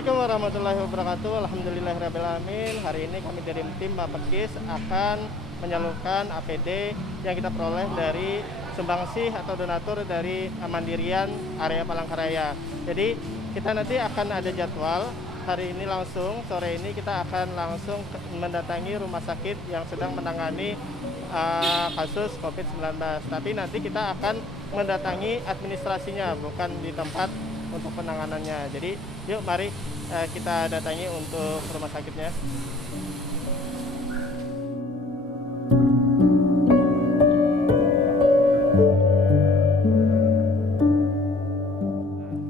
Assalamualaikum warahmatullahi wabarakatuh. Alhamdulillahirrahmanirrahim. Hari ini kami dari tim Bapekis akan menyalurkan APD yang kita peroleh dari sumbangsih atau donatur dari Mandirian area Palangkaraya. Jadi kita nanti akan ada jadwal hari ini langsung, sore ini kita akan langsung mendatangi rumah sakit yang sedang menangani kasus COVID-19. Tapi nanti kita akan mendatangi administrasinya, bukan di tempat untuk penanganannya. Jadi yuk mari kita datangi untuk rumah sakitnya. Nah,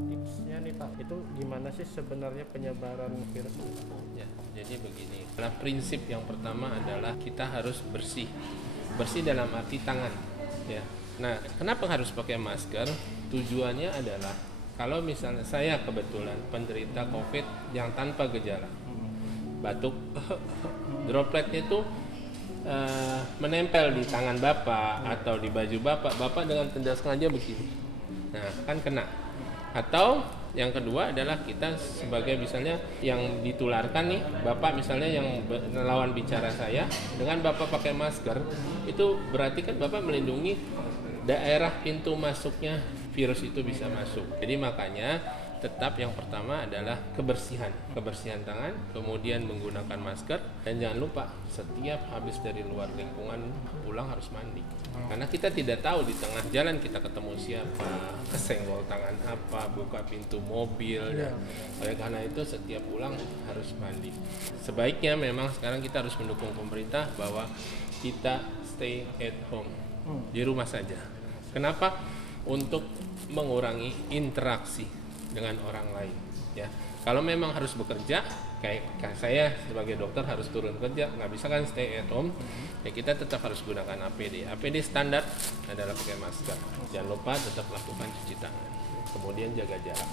tipsnya nih Pak, itu gimana sih sebenarnya penyebaran virus ini? Ya, jadi begini. Nah, prinsip yang pertama adalah kita harus bersih. Bersih dalam arti tangan, ya. Nah, kenapa harus pakai masker? Tujuannya adalah kalau misalnya saya kebetulan penderita COVID yang tanpa gejala, batuk, dropletnya itu menempel di tangan Bapak atau di baju Bapak dengan tidak sengaja begini. Nah, kan kena. Atau yang kedua adalah kita sebagai misalnya yang ditularkan nih, Bapak misalnya yang lawan bicara saya, dengan Bapak pakai masker, itu berarti kan Bapak melindungi daerah pintu masuknya virus itu bisa masuk. Jadi makanya tetap yang pertama adalah kebersihan tangan, kemudian menggunakan masker, dan jangan lupa setiap habis dari luar lingkungan pulang harus mandi. Karena kita tidak tahu di tengah jalan kita ketemu siapa, kesenggol tangan apa, buka pintu mobil, dan oleh karena itu setiap pulang harus mandi. Sebaiknya memang sekarang kita harus mendukung pemerintah bahwa kita stay at home, di rumah saja. Kenapa? Untuk mengurangi interaksi dengan orang lain, ya. Kalau memang harus bekerja, kayak saya sebagai dokter harus turun kerja, nggak bisa kan stay at home, ya kita tetap harus gunakan APD. APD standar adalah pakai masker. Jangan lupa tetap lakukan cuci tangan, kemudian jaga jarak.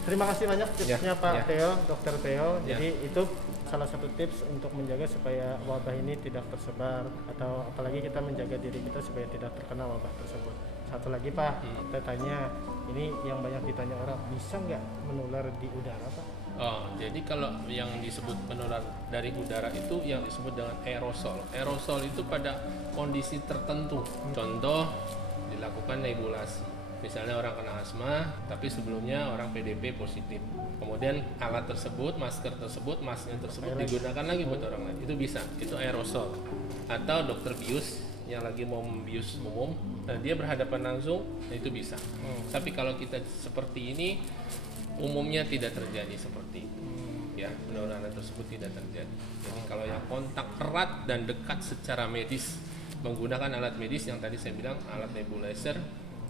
Terima kasih banyak tipsnya Pak Theo, Dokter Theo. Ya. Jadi itu salah satu tips untuk menjaga supaya wabah ini tidak tersebar, atau apalagi kita menjaga diri kita supaya tidak terkena wabah tersebut. Satu lagi Pak, saya tanya, ini yang banyak ditanya orang, bisa nggak menular di udara Pak? Oh, jadi kalau yang disebut menular dari udara itu yang disebut dengan aerosol. Aerosol itu pada kondisi tertentu. Contoh, dilakukan nebulasi. Misalnya orang kena asma, tapi sebelumnya orang PDP positif. Kemudian alat tersebut, masker tersebut, masker tersebut digunakan lagi buat orang lain. Itu bisa, itu aerosol. Atau dokter bius yang lagi mau membius umum, nah dia berhadapan langsung, nah itu bisa. Tapi kalau kita seperti ini, umumnya tidak terjadi seperti itu. Ya, penularan tersebut tidak terjadi. Jadi kalau yang kontak erat dan dekat secara medis menggunakan alat medis yang tadi saya bilang, alat nebulizer,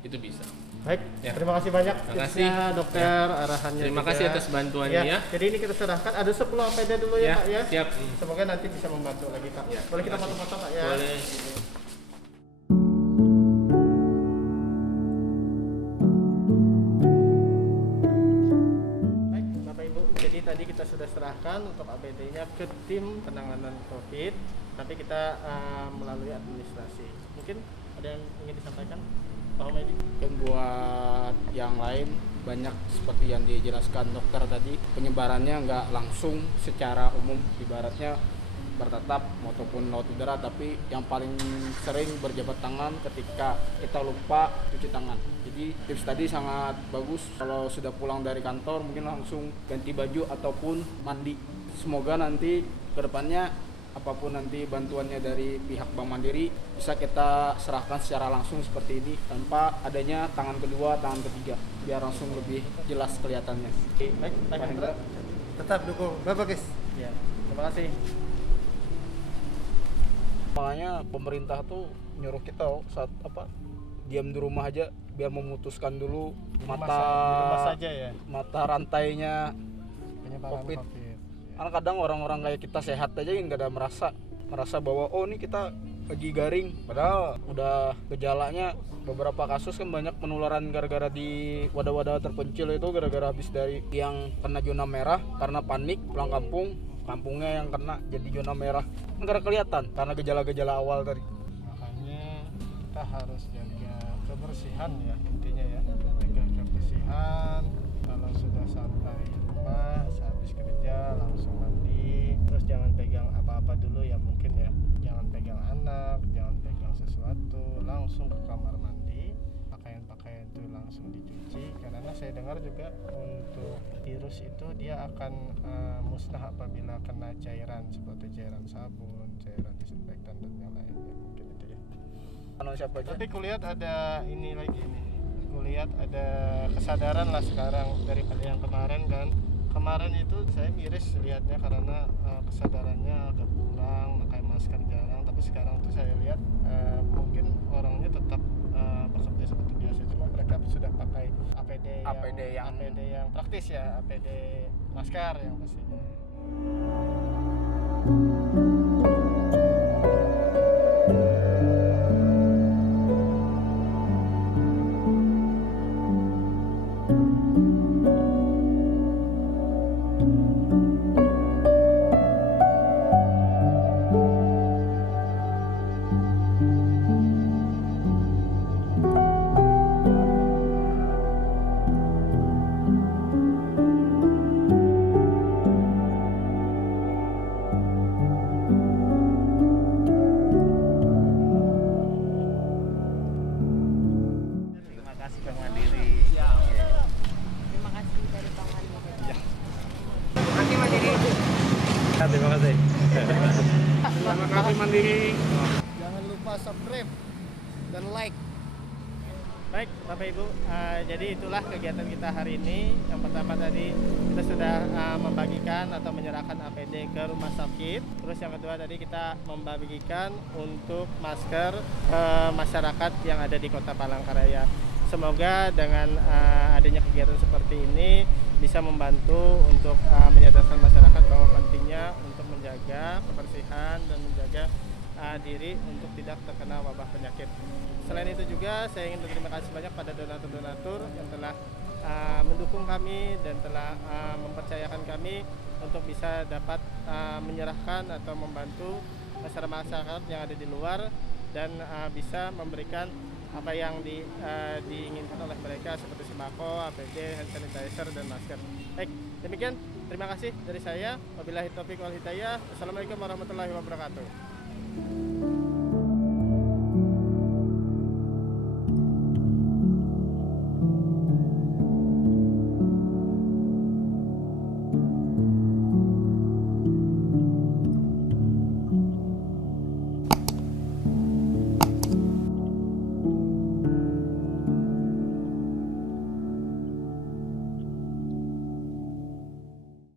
itu bisa. Baik, Ya. terima kasih banyak Terima kasih. tipsnya dokter, arahannya Terima juga. kasih atas bantuannya ya. Jadi ini kita serahkan, ada 10 APD dulu ya, Ya, Pak ya. siap. Semoga nanti bisa membantu lagi Pak. Ya, Boleh kita terima kasih. foto-foto Pak ya? Boleh. Baik, Bapak Ibu. Jadi tadi kita sudah serahkan untuk APD-nya ke tim penanganan COVID, tapi kita melalui administrasi. Mungkin ada yang ingin disampaikan, Pak Homedi? Dan buat yang lain banyak seperti yang dijelaskan dokter tadi, penyebarannya nggak langsung secara umum, ibaratnya bertatap maupun laut udara, tapi yang paling sering berjabat tangan ketika kita lupa cuci tangan. Jadi tips tadi sangat bagus. Kalau sudah pulang dari kantor mungkin langsung ganti baju ataupun mandi. Semoga nanti kedepannya apapun nanti bantuannya dari pihak Bank Mandiri bisa kita serahkan secara langsung seperti ini tanpa adanya tangan kedua, tangan ketiga, biar langsung lebih jelas kelihatannya. Baik, Pak Hendra. Tetap dukung Bapak guys. Ya, terima kasih. Makanya pemerintah tuh nyuruh kita saat diam di rumah aja biar memutuskan dulu Di rumah saja ya, mata rantainya penyebaran COVID. COVID. Karena kadang orang-orang kayak kita sehat aja nggak ada merasa bahwa oh ini kita lagi garing, padahal udah gejalanya. Beberapa kasus kan banyak penularan gara-gara di wadah-wadah terpencil itu, gara-gara habis dari yang kena zona merah karena panik pulang kampungnya yang kena jadi zona merah, negara kelihatan karena gejala-gejala awal tadi. Makanya kita harus jaga kebersihan ya, intinya ya, jaga kebersihan. kalau sudah sampai rumah sehabis kerja langsung mandi, terus jangan pegang apa-apa dulu ya, mungkin ya jangan pegang anak, jangan pegang sesuatu, langsung ke kamar mandi, pakaian-pakaian itu langsung dicuci, karena saya dengar juga untuk virus itu dia akan musnah apabila kena cairan seperti cairan sabun, cairan disinfektan dan yang lainnya, mungkin itu ya. Siapa aja? Tapi kulihat ada ini lagi nih, kulihat ada kesadaran lah sekarang daripada yang kemarin kan. Kemarin itu saya miris lihatnya karena kesadarannya agak kurang, pakai masker jarang. Tapi sekarang tuh saya lihat mungkin orangnya tetap bekerja seperti biasa, cuma mereka sudah pakai APD yang praktis ya, APD masker yang pastinya. Terima kasih Bank Mandiri. Terima kasih dari Bang Mandiri. Terima kasih. Terima kasih Mandiri. Jangan lupa subscribe dan like. Baik Bapak Ibu, jadi itulah kegiatan kita hari ini. Yang pertama tadi kita sudah membagikan atau menyerahkan APD ke rumah sakit. Terus yang kedua tadi kita membagikan untuk masker masyarakat yang ada di Kota Palangkaraya. Semoga dengan adanya kegiatan seperti ini bisa membantu untuk menyadarkan masyarakat bahwa pentingnya untuk menjaga kebersihan dan menjaga diri untuk tidak terkena wabah penyakit. Selain itu juga saya ingin berterima kasih banyak pada donatur-donatur yang telah mendukung kami dan telah mempercayakan kami untuk bisa dapat menyerahkan atau membantu masyarakat yang ada di luar dan bisa memberikan apa yang diinginkan oleh mereka seperti sembako, APD, hand sanitizer dan masker. Baik, demikian terima kasih dari saya. Wabillahi taufiq wal hidayah. Wassalamualaikum warahmatullahi wabarakatuh.